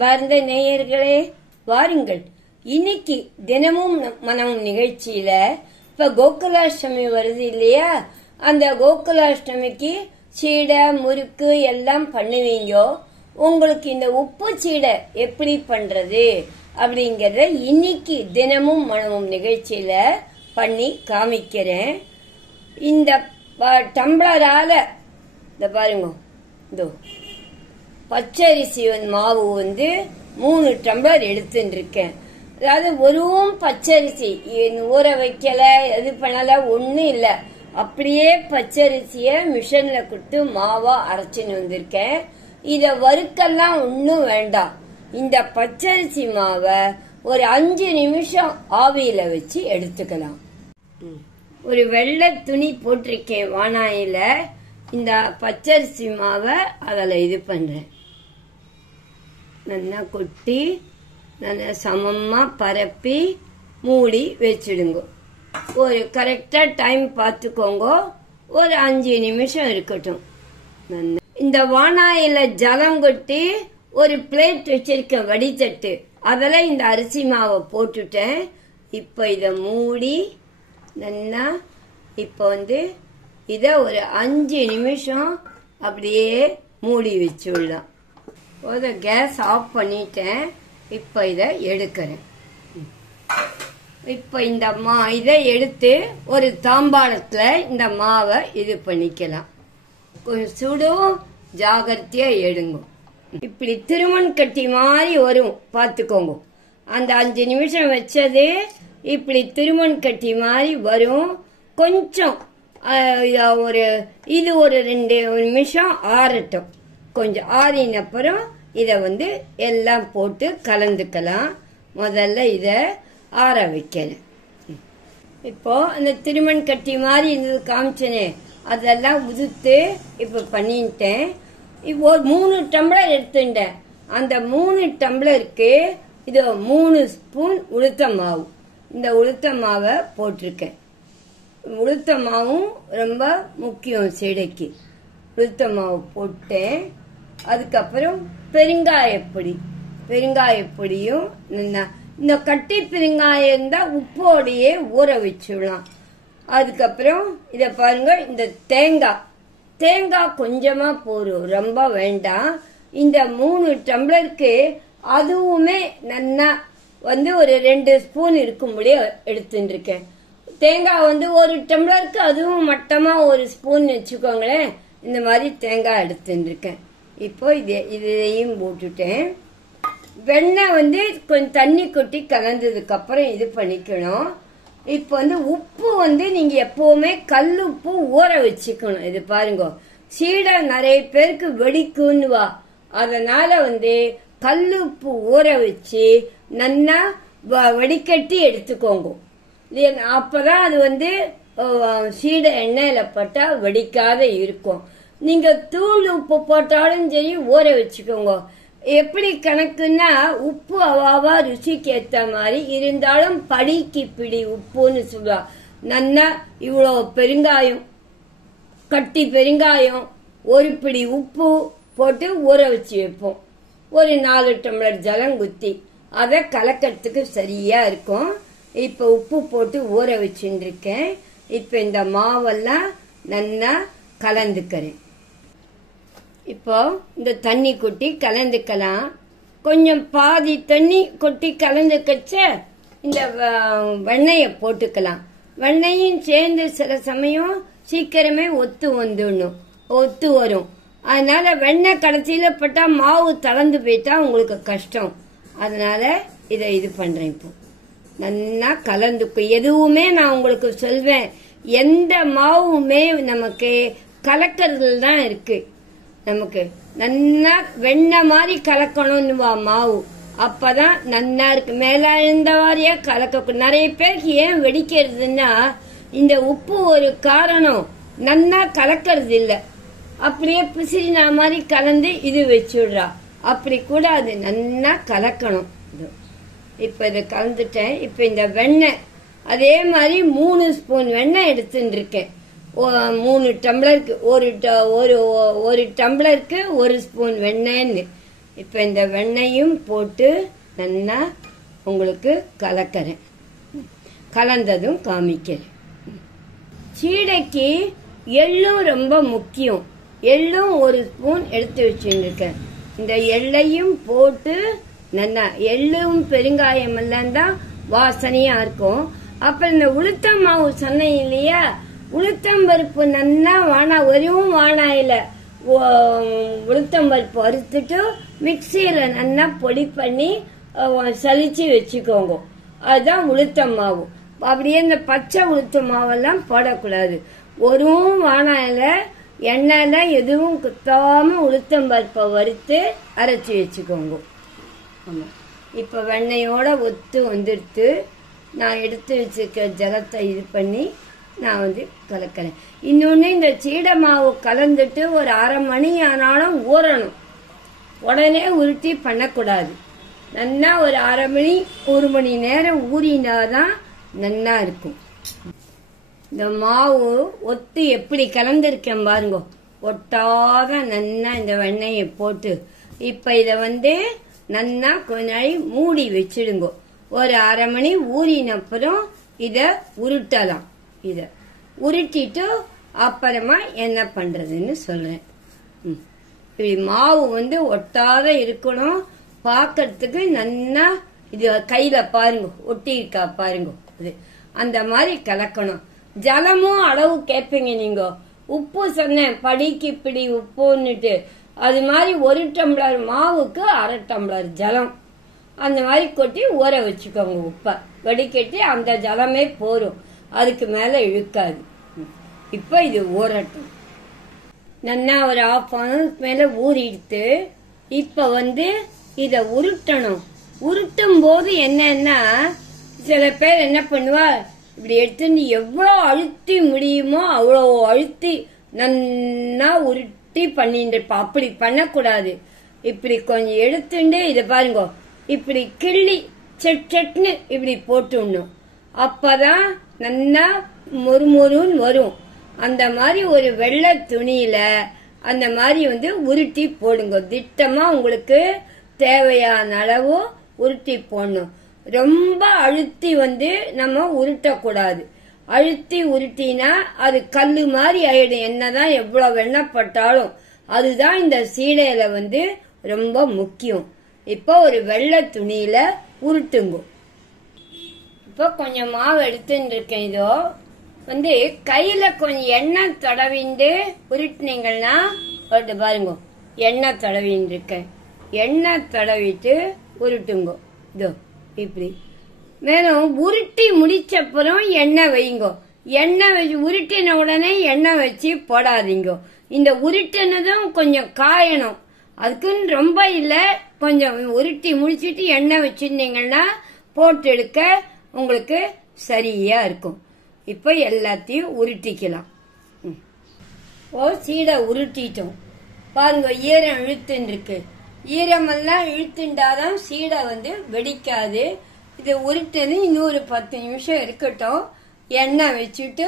அன்பார்ந்த நேயர்களே, வாருங்கள். இன்னைக்கு தினமும் மனமும் நிகழ்ச்சியில இப்ப கோகுலாஷ்டமி வருது இல்லையா? அந்த கோகுலாஷ்டமிக்கு சீடை முறுக்கு எல்லாம் பண்ணுவீங்க. உங்களுக்கு இந்த உப்பு சீடை எப்படி பண்றது அப்படிங்கறத இன்னைக்கு தினமும் மனமும் நிகழ்ச்சியில பண்ணி காமிக்கிறேன். இந்த டம்ளரால இந்த பாருங்க, இதோ பச்சரிசி மாவு 3 டம்ளர் எடுத்துட்டு இருக்கேன். அதாவது ஒருவும் பச்சரிசி ஊற வைக்கல, எது பண்ணல, ஒண்ணும் இல்ல. அப்படியே பச்சரிசிய மிஷின்ல கொடுத்து மாவா அரைச்சுன்னு வந்திருக்கேன். இத வறுக்கெல்லாம் ஒண்ணும் வேண்டாம். இந்த பச்சரிசி மாவை ஒரு 5 நிமிஷம் ஆவியில வச்சு எடுத்துக்கலாம். ஒரு வெள்ளை துணி போட்டிருக்கேன் வானாயில. இந்த பச்சரிசி மாவை அதில் இது பண்றேன். நல்லா கொட்டி நல்லா சமமா பரப்பி மூடி வச்சிடுங்க. ஒரு கரெக்டா டைம் பார்த்துக்கோங்க. ஒரு 5 நிமிஷம் இருக்கட்டும். இந்த வானாயில ஜலம் கொட்டி ஒரு பிளேட் வச்சிருக்கேன், வடித்தட்டு. அதில் இந்த அரிசி மாவை போட்டுட்டேன். இப்ப இத மூடி நல்லா இப்ப இத ஒரு 5 நிமிஷம் அப்படியே மூடி வச்சுடலாம். கேஸ் ஆஃப் பண்ணிட்டேன். இப்ப இத எடுக்கிறேன். இப்ப இந்த இதை எடுத்து ஒரு தாம்பாளத்துல இந்த மாவை இது பண்ணிக்கலாம். கொஞ்சம் சுடும், ஜாகிரதையா எடுங்க. இப்படி திருமண் கட்டி மாதிரி வரும், பாத்துக்கோங்க. அந்த 5 நிமிஷம் வச்சது இப்படி திருமண் கட்டி மாதிரி வரும். கொஞ்சம் ஒரு 2 நிமிஷம் ஆறட்டும். கொஞ்சம் ஆறின அப்புறம் இத எல்லாம் போட்டு கலந்துக்கலாம். முதல்ல இத ஆற வைக்கணும். இப்போ அந்த திருமண் கட்டி மாதிரி இருந்தது காமிச்சனே, அதெல்லாம் உதுத்து இப்ப பண்ணிட்டேன். இப்போ 3 டம்ளர் எடுத்துட்டேன். அந்த 3 டம்ளருக்கு இது 3 ஸ்பூன் உளுத்த மாவு. இந்த உளுத்த மாவை போட்டிருக்கேன். உளுத்த மாவும் ரொம்ப முக்கியம் சீடைக்கு. உளுத்த மாவு போட்டேன். அதுக்கப்புறம் பெருங்காயப்பொடியும் இந்த கட்டி பெருங்காயம் இருந்தா உப்போடையே ஊற வச்சுடலாம். அதுக்கப்புறம் இத பாருங்க, இந்த தேங்காய் கொஞ்சமா போரும், ரொம்ப வேண்டாம். இந்த 3 டம்ளருக்கு அதுவுமே நல்லா ஒரு 2 ஸ்பூன் இருக்கும்படி எடுத்துட்டு இருக்கேன். தேங்காய் 1 டம்ளருக்கு அதுவும் மட்டமா 1 ஸ்பூன் வச்சுக்கோங்களேன். இந்த மாதிரி தேங்காய் எடுத்துட்டு இருக்கேன். இப்போ இதையும் போட்டுட்டேன். வெண்ணெய் கொஞ்சம் தண்ணி கொட்டி கலந்ததுக்கு அப்புறம் இது பண்ணிக்கணும். இப்ப உப்பு நீங்க எப்பவுமே கல்லுப்பு ஊற வச்சுக்கணும். இது பாருங்க, சீடை நிறைய பேருக்கு வெடிக்குன்னு வா, அதனால கல்லுப்பு ஊற வச்சு நல்லா வடிகட்டி எடுத்துக்கோங்க. அப்பதான் அது சீடை எண்ணெயில பட்டா வெடிக்காத இருக்கும். நீங்க தூள் உப்பு போட்டாலும் சரி ஊற வச்சுக்கோங்க. எப்படி கணக்குன்னா, உப்பு அவாவா ருசிக்கு ஏத்த மாதிரி இருந்தாலும் படிக்கு பிடி உப்புன்னு சொல்லுவா. நல்லா இவ்வளவு பெருங்காயம், கட்டி பெருங்காயம், 1 பிடி உப்பு போட்டு ஊற வச்சு வைப்போம். ஒரு 4 டம்ளர் ஜலம் குத்தி அதை கலக்கிறதுக்கு சரியா இருக்கும். இப்ப உப்பு போட்டு ஊற வச்சுட்டு இருக்கேன். இப்ப இந்த மாவெல்லாம் நல்லா கலந்துக்கிறேன். இப்போ இந்த தண்ணி கொட்டி கலந்துக்கலாம். கொஞ்சம் பாதி தண்ணி கொட்டி கலந்துக்கச்ச இந்த வெண்ணெய போட்டுக்கலாம். வெண்ணெயும் சேர்ந்து சில சமயம் சீக்கிரமே ஒத்து வரும். அதனால வெண்ணெய் கடைசியில பட்டா மாவு தளர்ந்து போயிட்டா உங்களுக்கு கஷ்டம். அதனால இது பண்றேன். இப்போ நல்லா கலந்துக்கும். எதுவுமே நான் உங்களுக்கு சொல்வேன், எந்த மாவுமே நமக்கு கலக்கிறதுல தான் இருக்கு. நமக்கு நல்லா வெண்ணெய் மாதிரி கலக்கணும்னு மாவு, அப்பதான் நல்லா இருக்கு. மேல இருந்த மாதிரியா கலக்க. நிறைய பேருக்கு ஏன் வெடிக்கிறதுன்னா, இந்த உப்பு ஒரு காரணம். நல்லா கலக்கிறது இல்ல, அப்படியே பிசிறினா மாதிரி கலந்து இது வச்சுடுறா. அப்படி கூட அது நல்லா கலக்கணும். இப்ப இதை கலந்துட்டேன். இப்ப இந்த வெண்ணெய் அதே மாதிரி 3 ஸ்பூன் வெண்ணெய் எடுத்துட்டு இருக்கேன். 3 டம்ளருக்கு ஒரு டம்ளருக்கு 1 ஸ்பூன் வெண்ணெய்ன்னு இப்ப இந்த வெண்ணெயும் போட்டு நல்லா உங்களுக்கு கலக்கிறேன். கலந்ததும் காமிக்கிறேன். சீடைக்கு எள்ளும் ரொம்ப முக்கியம். எள்ளும் ஒரு ஸ்பூன் எடுத்து வச்சுருக்கேன். இந்த எள்ளையும் போட்டு நல்லா, எள்ளும் பெருங்காயம் எல்லாம் தான் வாசனையா இருக்கும். அப்புறம் இந்த உளுத்தம் மாவு சொன்னேன் இல்லையா, உளுத்தம் பருப்பு நல்லா வெறும் வானாயில உளுத்தம் பருப்பு வறுத்துட்டு மிக்சியில நல்லா பொடி பண்ணி சலிச்சு வச்சுக்கோங்க. அதுதான் உளுத்தம் மாவு. அப்படியே இந்த பச்சை உளுத்தம் மாவெல்லாம் போடக்கூடாது. ஒரு வானாயில எண்ணெயில எதுவும் குத்தாம உளுத்தம் பருப்பை வறுத்து அரைச்சி வச்சுக்கோங்க. ஆமா, இப்ப வெண்ணெயோட ஒத்து வந்துடுத்து. நான் எடுத்து வச்சிருக்க ஜலத்தை இது பண்ணி நான் கலக்கிறேன். இன்னொன்னு, இந்த சீடை மாவு கலந்துட்டு ஒரு அரை மணி ஆனாலும் ஊறணும். உடனே உருட்டி பண்ணக்கூடாது. நல்லா ஒரு அரை மணி 1 மணி நேரம் ஊறினாதான் நல்லா இருக்கும். இந்த மாவு ஒத்து எப்படி கலந்துருக்கேன் பாருங்க. ஒட்டாத நல்லா இந்த வெண்ணெயை போட்டு இப்ப இத நல்லா கொஞ்ச நாள் மூடி வச்சிடுங்க. ஒரு அரை மணி ஊறின அப்புறம் இத உருட்டலாம். இத உருட்டிட்டு அப்புறமா என்ன பண்றதுன்னு சொல்றேன். இப்படி மாவு ஒட்டாத இருக்கணும். பாக்கிறதுக்கு நல்லா இது கையில பாருங்க, ஒட்டி இருக்கா பாருங்க. அது அந்த மாதிரி கலக்கணும். ஜலமும் அளவு கேட்பீங்க நீங்க. உப்பு சொன்னேன், படிக்கு இப்படி உப்புன்னுட்டு. அது மாதிரி 1 டம்ளர் மாவுக்கு 1/2 டம்ளர் ஜலம் அந்த மாதிரி கொட்டி ஊற வச்சுக்கோங்க. உப்ப வடிகட்டி அந்த ஜலமே போரும், அதுக்கு மேல இழுக்காது. இப்ப இது ஊறட்டும். நல்லா ஒரு 1/2 hour மேல ஊறிடுத்து. இப்ப இத உருட்டணும். உருட்டும் போது என்னன்னா, சில பேர் என்ன பண்ணுவா, இப்படி எடுத்து எவ்வளவு அழுத்தி முடியுமோ அவ்வளவு அழுத்தி நல்லா உருட்டி பண்ணிட்டு இருப்பா. அப்படி பண்ணக்கூடாது. இப்படி கொஞ்சம் எடுத்துட்டு இத பாருங்க, இப்படி கிள்ளி சட்னு இப்படி போட்டுடணும். அப்பதான் நல்லா மொறுமொறுன்னு வரும். அந்த மாதிரி ஒரு வெள்ளை துணியில அந்த மாதிரி உருட்டி போடுங்க. திட்டமா உங்களுக்கு தேவையான அளவு உருட்டி போடணும். ரொம்ப அழுத்தி நம்ம உருட்டக்கூடாது. அழுத்தி உருட்டினா அது கல்லு மாதிரி ஆயிடும். என்னதான் எவ்வளவு வெண்ணப்பட்டாலும் அதுதான் இந்த சீடையில ரொம்ப முக்கியம். இப்போ ஒரு வெள்ளை துணியில உருட்டுங்க. இப்போ கொஞ்சம் மாவு எடுத்துட்டு இருக்கேன். இதோ கையில கொஞ்சம் எண்ணெய் தடவிண்டு உருட்டினீங்கன்னா பாருங்க, எண்ணெய் தடவின்னு இருக்கேன். எண்ணெய் தடவிட்டு உருட்டுங்க. இதோ இப்படி. மேலும் உருட்டி முடிச்சப்புறம் எண்ணெய் வைங்க. எண்ணெய் வச்சு உருட்டின உடனே எண்ணெய் வச்சு போடாதீங்க. இந்த உருட்டினதும் கொஞ்சம் காயணும். அதுக்குன்னு ரொம்ப இல்ல, கொஞ்சம் உருட்டி முடிச்சிட்டு எண்ணெய் வச்சிருந்தீங்கன்னா போட்டு எடுக்க உங்களுக்கு சரியா இருக்கும். இப்ப எல்லாத்தையும் உருட்டிக்கலாம். சீடை உருட்டிட்டோம் பாருங்க. ஈரம் இழுத்துன்னு இருக்கு. ஈரமெல்லாம் இழுத்துண்டாதான் சீடை வெடிக்காது. இது உருட்டுன்னு இன்னொரு 10 நிமிஷம் இருக்கட்டும். எண்ணெய் வச்சுட்டு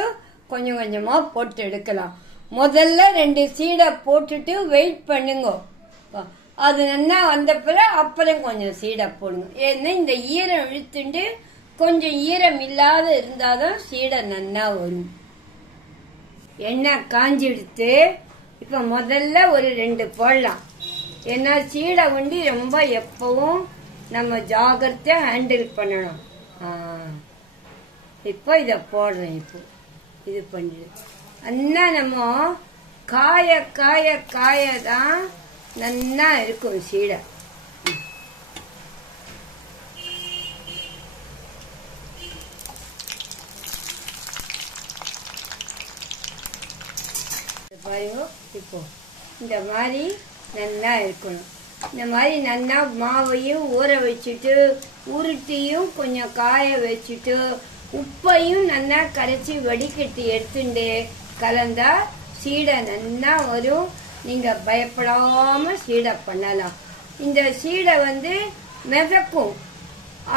கொஞ்சம் கொஞ்சமா போட்டு எடுக்கலாம். முதல்ல 2 சீடை போட்டுட்டு வெயிட் பண்ணுங்க. அது நல்லா வந்த பிறகு அப்புறம் கொஞ்சம் சீடை போடுங்க. ஏன்னா இந்த ஈரம் இழுத்துண்டு கொஞ்சம் ஈரம் இல்லாத இருந்தாதான் சீடை நல்லா வரும். எண்ணெய் காஞ்சி எடுத்து இப்ப முதல்ல ஒரு 2 போடலாம். ஏன்னா சீடை ரொம்ப எப்பவும் நம்ம ஜாகிரதையா ஹேண்டில் பண்ணணும். இப்போ இத போடுறேன். இப்போ இது பண்ணிடு. அண்ணா நம்ம காய காய காயதான் நல்லா இருக்கும் சீடை. பாருங்க, இப்போ இந்த மாதிரி நல்லா இருக்கணும். இந்த மாதிரி நல்லா மாவையும் ஊற வச்சுட்டு உருட்டியும் கொஞ்சம் காய வச்சுட்டு உப்பையும் நல்லா கரைச்சி வடிகட்டி எடுத்துட்டு கலந்தா சீடை நல்லா வரும். நீங்க பயப்படாம சீடை பண்ணலாம். இந்த சீடை மிதக்கும்.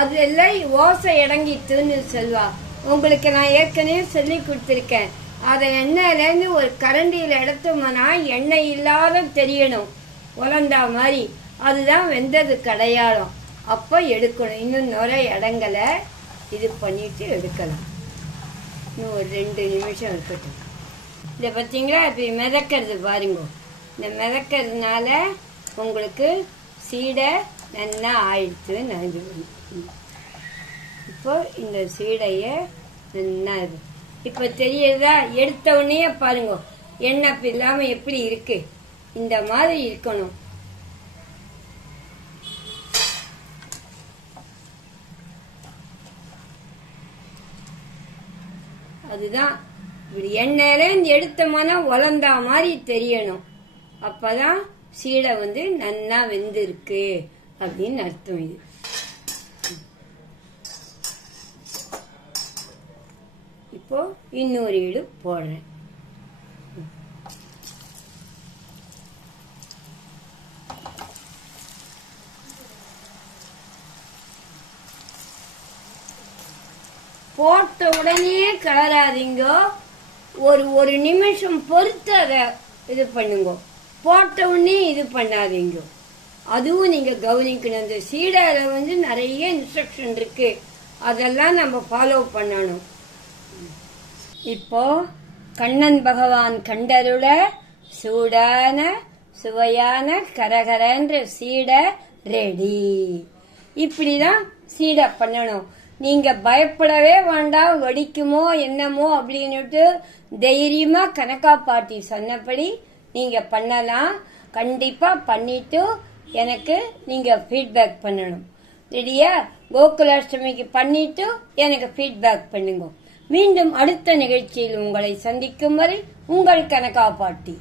அதெல்லாம் ஓசை இறங்கிட்டுன்னு சொல்வா. உங்களுக்கு நான் ஏற்கனவே சொல்லி கொடுத்துருக்கேன். அதை எண்ணெயிலேருந்து ஒரு கரண்டியில எடுத்தோம்னா எண்ணெய் இல்லாத தெரியணும், உலந்தா மாதிரி. அதுதான் வெந்தது கடையாளம். அப்ப எடுக்கணும். இன்னும் நிறைய இடங்களை இது பண்ணிட்டு எடுக்கலாம். இன்னும் ஒரு 2 நிமிஷம் இருக்கட்டும். இதை பார்த்தீங்களா, இப்ப மிதக்கிறது பாருங்க. இந்த மிதக்கிறதுனால உங்களுக்கு சீடை நல்லா ஆயிடுத்து. நான் இது இப்போ இந்த சீடைய நல்லா இப்ப தெரியுதா? எடுத்த உடனே பாருங்க எண்ணெய் இல்லாம எப்படி இருக்கு. இந்த மாதிரி இருக்கணும். அதுதான் இப்படி எண்ணெயில எடுத்தோம்னா உலர்ந்தா மாதிரி தெரியணும். அப்பதான் சீடை நல்லா வெந்திருக்கு அப்படின்னு அர்த்தம். இது இப்போ இன்னொரு ஈடு போடுறேன். போட்ட உடனே கலராதீங்க. ஒரு நிமிஷம் பொறுத்து அதை இது பண்ணுங்க. போட்ட உடனே இது பண்ணாதீங்க. அதுவும் நீங்க கவனிக்கணும். இந்த சீடையில நிறைய இன்ஸ்ட்ரக்ஷன் இருக்கு. அதெல்லாம் நம்ம ஃபாலோ பண்ணணும். இப்போ கண்ணன் பகவான் கண்டருள சூடான சுவையான கரகரன்ற சீடை ரெடி. இப்படிதான் சீடை பண்ணணும். நீங்க பயப்படவே வேண்டாம், வெடிக்குமோ என்னமோ அப்படின்னுட்டு தைரியமா கனகா பாட்டி சொன்னபடி நீங்க பண்ணலாம். கண்டிப்பா பண்ணிட்டு எனக்கு நீங்க ஃபீட்பேக் பண்ணணும். ரெடியா? கோகுலாஷ்டமிக்கு பண்ணிட்டு எனக்கு ஃபீட்பேக் பண்ணுங்க. மீண்டும் அடுத்த நிகழ்ச்சியில் உங்களை சந்திக்கும் வரை உங்கள் கனகா பாட்டி.